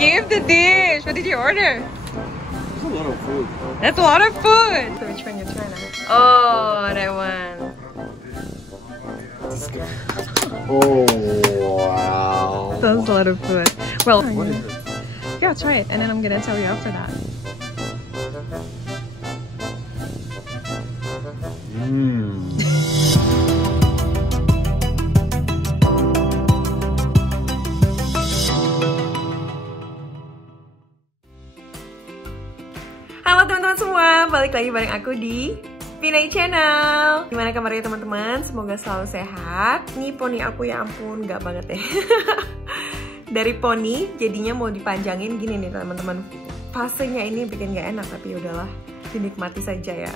Give the dish. What did you order? That's a lot of food. That's a lot of food. So which one you trying now? Oh, that one. Oh, wow. That's a lot of food. Well, What is it? yeah, try it, and then I'm gonna tell you after that. Halo teman-teman semua, balik lagi bareng aku di Pinay Channel. Gimana kabarnya teman-teman? Semoga selalu sehat. Nih poni aku, ya ampun, nggak banget ya. Dari poni jadinya mau dipanjangin gini nih teman-teman. Fasenya ini bikin nggak enak, tapi udahlah, dinikmati saja ya.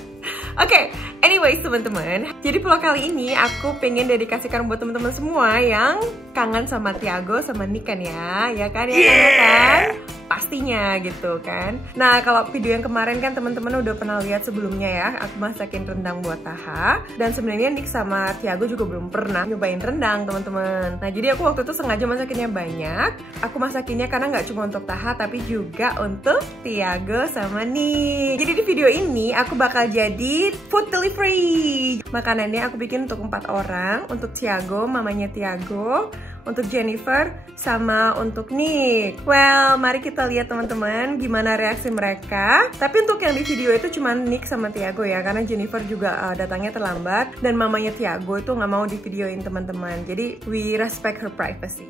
Oke, anyways teman-teman, jadi vlog kali ini aku pengen dedikasikan buat teman-teman semua yang kangen sama Tiago sama Nick kan ya kan kan? Pastinya gitu kan. Nah, kalau video yang kemarin kan teman-teman udah pernah lihat sebelumnya ya, aku masakin rendang buat Taha. Dan sebenarnya Nick sama Tiago juga belum pernah nyobain rendang teman-teman. Nah, jadi aku waktu itu sengaja masakinnya banyak. Aku masakinnya karena nggak cuma untuk Taha, tapi juga untuk Tiago sama Nick. Jadi di video ini aku bakal jadi food delivery. Makanannya aku bikin untuk 4 orang, untuk Tiago, mamanya Tiago, untuk Jennifer, sama untuk Nick. Well, mari kita lihat teman-teman gimana reaksi mereka. Tapi untuk yang di video itu cuma Nick sama Tiago ya, karena Jennifer juga datangnya terlambat. Dan mamanya Tiago itu nggak mau di videoin teman-teman. Jadi we respect her privacy.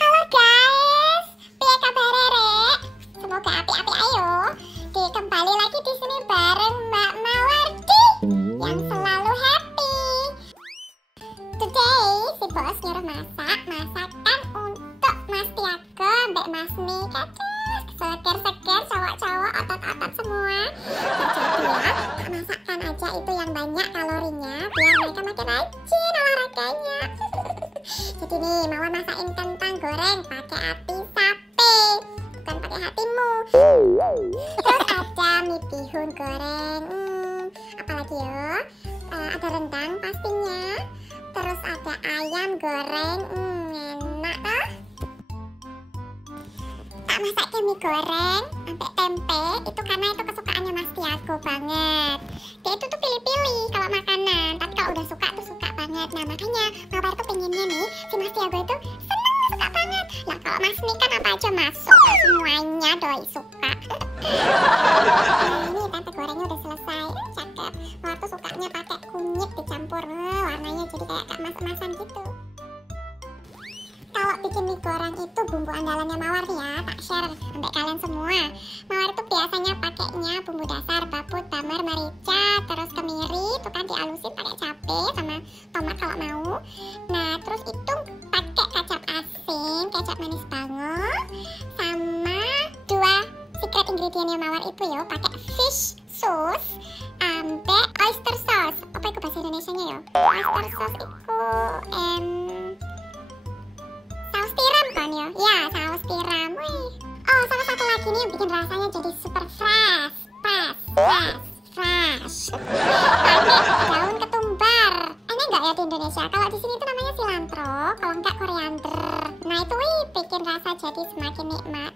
Halo guys, piye kabare rek? Semoga api-api ayo. Kembali lagi di sini bareng Mbak Mawardi yang selalu happy. Today si bos nyuruh masak masakan untuk Mas Tiago, Mbak Mas Nick. Aduh, seger-seger cowok-cowok otot-otot semua. Jadi ya, masakkan aja itu yang banyak kalorinya biar mereka makin rajin olahraganya. Jadi nih, Mawar masakin kentang goreng pakai hati sapi, bukan pakai hatimu. Terus ada mie bihun goreng, apalagi ya? Ada rendang pastinya. Terus ada ayam goreng, enak toh. Tak masaknya mie goreng sampai tempe itu karena itu kesukaannya Mas Tiago banget. Dia itu tuh pilih-pilih kalau makanan, tapi kalau udah suka tuh suka banget. Nah makanya Mawar tuh pengennya nih si Mas Tiago itu seneng suka banget. Lah kalau Mas Nick kan apa aja masuk, semuanya doi suka. Nah ini tempe gorengnya udah selesai, cakep. Mawar tuh sukanya pakai kunyit dicampur, warnanya jadi kayak kemas-kemasan gitu. Kalau bikin mie goreng itu bumbu andalannya Mawar nih ya, tak share sampai kalian semua. Mawar itu biasanya pakainya bumbu dasar baput, bamar, merica, terus kemiri, itu kan dialusin pakai cabai sama tomat kalau mau. Nah terus itu pakai kecap asin, kecap manis banget, sama 2 secret ingredientnya Mawar itu ya, pakai fish sauce, ambek oyster sauce. Apa itu bahasa Indonesianya ya? Oyster sauce itu saus tiram kan ya? Ya, saus tiram. Wih. Oh, sama satu lagi nih yang bikin rasanya jadi super fresh. Pakai daun ketumbar. Enak nggak ya di Indonesia? Kalau di sini itu namanya cilantro, kalau enggak koriander. Nah itu wih, bikin rasa jadi semakin nikmat.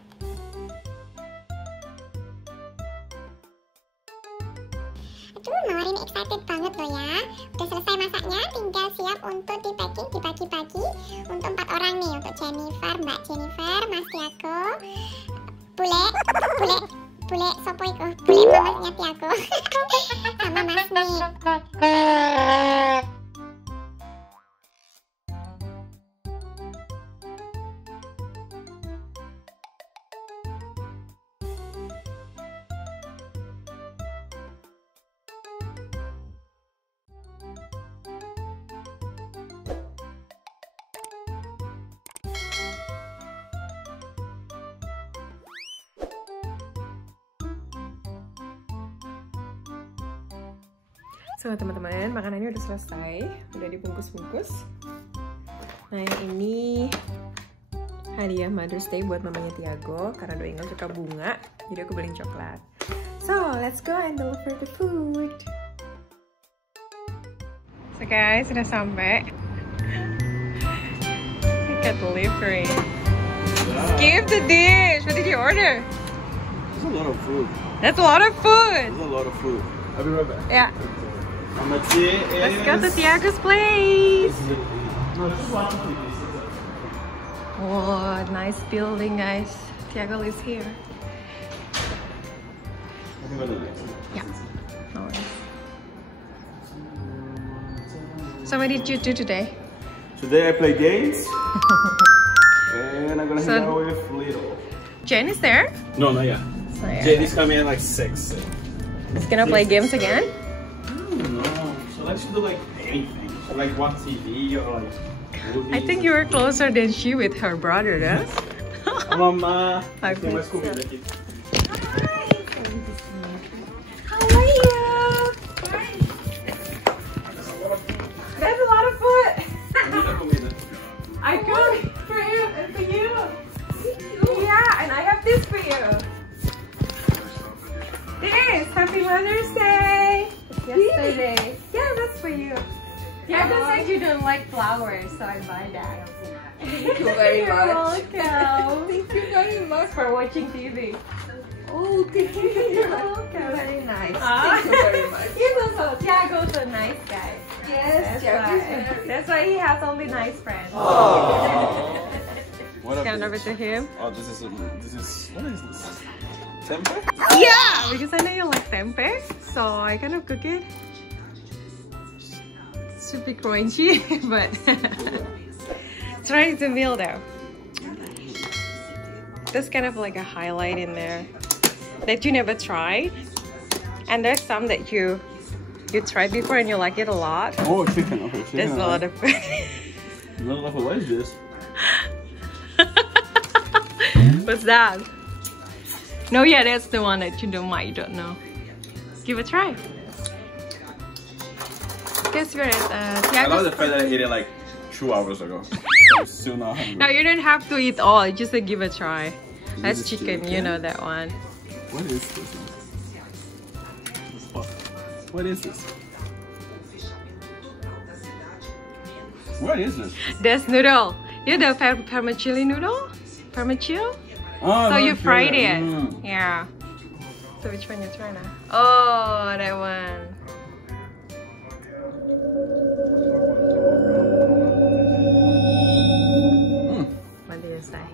Aduh, Mawar ini excited banget loh ya. Udah selesai masaknya, tinggal siap untuk di-packing, dibagi-bagi untuk 4 orang nih. Untuk Jennifer, Mbak Jennifer, Mas Tiago, bule sopo iku? Bule mamanya Tiago. Sama Mas Nick. So teman-teman, makanannya udah selesai, udah dibungkus-bungkus. Nah yang ini hadiah Mother's Day buat mamanya Tiago, karena doi nggak suka bunga, jadi aku beliin coklat. So let's go and deliver the food. So guys, sudah sampai. Kita delivery. Give the dish. What did you order? That's a lot of food. That's a lot of food. That's a lot of food. I'll be right back. Yeah. Let's go to Tiago's place. No, just watch TV. Oh, nice building, guys. Tiago lives here. Yeah. No worries. So what did you do today? Today I play games. And I'm gonna hang out with Little. Jen is there? No, not yet. So, yeah. Jen is coming at like 6. He's gonna play games again? I don't know. She likes to do like anything. She like watch TV or like movies. I think you were closer than she with her brother, huh? Mama. I think think so. Hi. How are you? That's a lot of food. I cooked for him and for you. Yeah, and I have this for you. This, Happy Mother's Day. Yesterday. Yeah, that's for you. Tiago said you don't like flowers, so I buy that. Thank you very You're much. welcome. Thank you very much. For watching TV. Oh, thank you. You're welcome. Very nice. Ah. Thank you very much. You know, so Tiago's a nice guy. Yes, That's why he has only nice friends. What a Stand over bitch. to him. Oh, this is what is this? Temper? Yeah, because I know you like tempeh, so I kind of cook it. It should be crunchy, but it's ready to meal though. There's kind of like a highlight in there that you never tried, and there's some that you tried before and you like it a lot. Oh, chicken. Okay, chicken. There's a lot of food. What is this? What's that? No, yeah, that's the one that you don't know. Give it a try. Guess we're at I love the fact that I ate it like 2 hours ago. I'm still not hungry. No, you don't have to eat all. Just give it a try. That's This is chicken, you know that one. What is this? What is this? What is this? That's noodle. You know the vermicelli noodle? Vermicelli? Oh, So you fried it. Mm. Yeah. So which one you try now? Oh, that one. What do you say?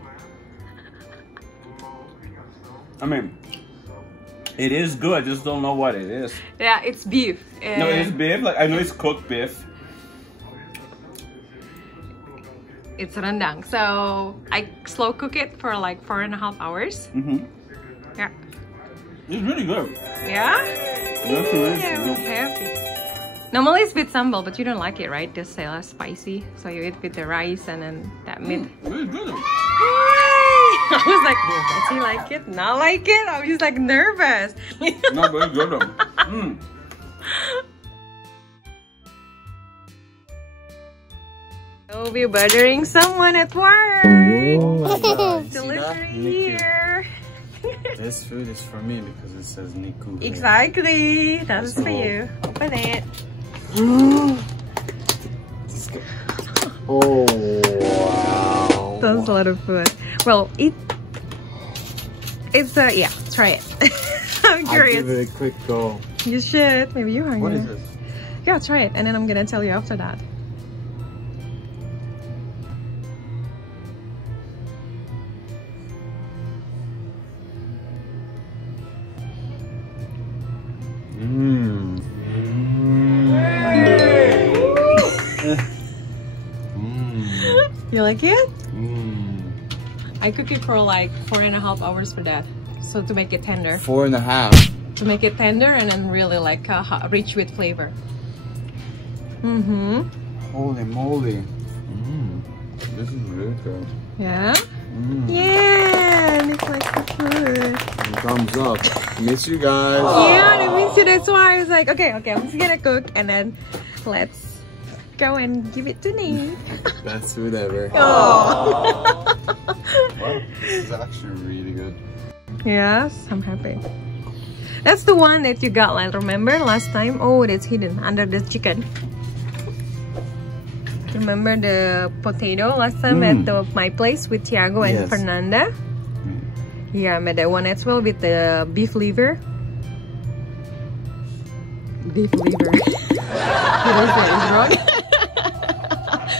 I mean, it is good. I just don't know what it is. Yeah, it's beef. No, it is beef. Like I know it's cooked beef. It's rendang. So I slow cook it for like 4.5 hours. Mm-hmm. Yeah. It's really good. Yeah? That's really Yeah, I'm good. happy. Normally it's with sambal, but you don't like it, right? Just say less spicy. So you eat with the rice and then that meat. Really good. I was like, does he like it? Not like it? I was just like nervous. Not very good. Mm. We'll be bothering someone at work. Oh my God. Delivery here. This food is for me because it says Niku. Exactly. That is for you. Open it. Oh wow. That's a lot of food. Well, it's yeah, try it. I'm I'll curious. give it a quick go. You should. Maybe you're hungry. What is this? Yeah, try it, and then I'm gonna tell you after that. Mmm. You like it? Mmm. I cook it for like 4.5 hours for that. So to make it tender. 4.5. To make it tender and then really like rich with flavor. Mm-hmm. Holy moly. Mmm. This is really good. Yeah? Mm. Yeah, and it's like the food. Thumbs up. Miss you guys. Yeah, I miss you. That's why I was like, okay, I'm just gonna cook and then let's go and give it to Nate. Best food ever. Oh. Wow, this is actually really good. Yes, I'm happy. That's the one that you got, like, remember last time? Oh, that's hidden under the chicken. Remember the potato last time at my place with Tiago and Fernanda? Yeah, I made that one as well with the beef liver. Beef liver. Did I say it's wrong?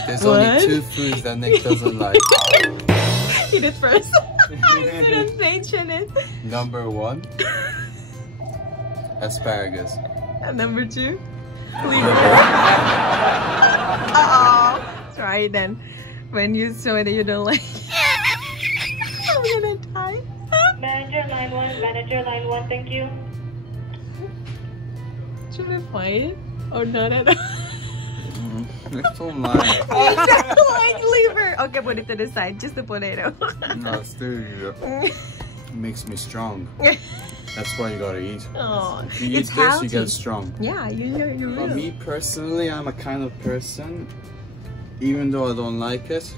There's only 2 foods that Nick doesn't like. Eat it first. I didn't mention it. Number 1, asparagus. And number 2, liver. Uh-oh. Try it then. When you show that you don't like I'm gonna die. Manager line 1, manager line 1, thank you. Should I play it? Or not at all? I don't like. I don't like liver. Okay, put it to the side. Just the potato. No, still, it makes me strong. That's why you gotta eat. Oh, If you eat it's this, healthy. you get strong. Yeah, you But will. me personally, I'm a kind of person, even though I don't like it,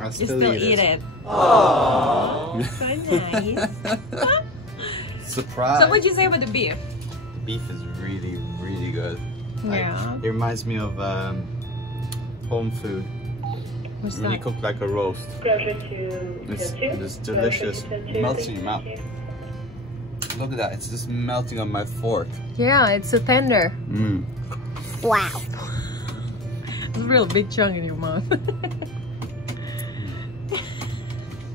I You still, still eat it. Oh, so nice. Surprise! So what'd you say about the beef? The beef is really, really good. Like, Yeah. it reminds me of home food. What's When you that? cook like a roast. Grocery to It's delicious. It melts in your mouth. Look at that, it's just melting on my fork. Yeah, it's so tender. Mm. Wow. It's a real big chunk in your mouth.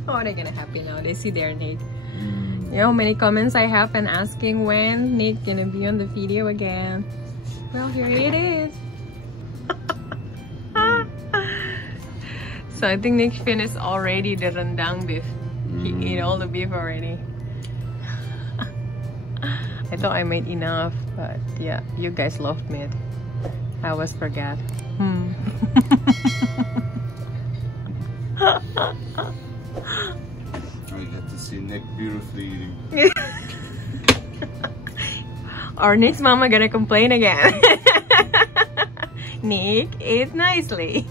Oh, they're gonna happy now. They see their Nick. You know how many comments I have and asking when Nick gonna be on the video again. Well, here it is. So I think Nick finished already the rendang beef. He ate all the beef already. I thought I made enough, but yeah, you guys loved me. I always forget. We get to see Nick beautifully eating. Or Nick's mama gonna complain again. Nick, eat nicely.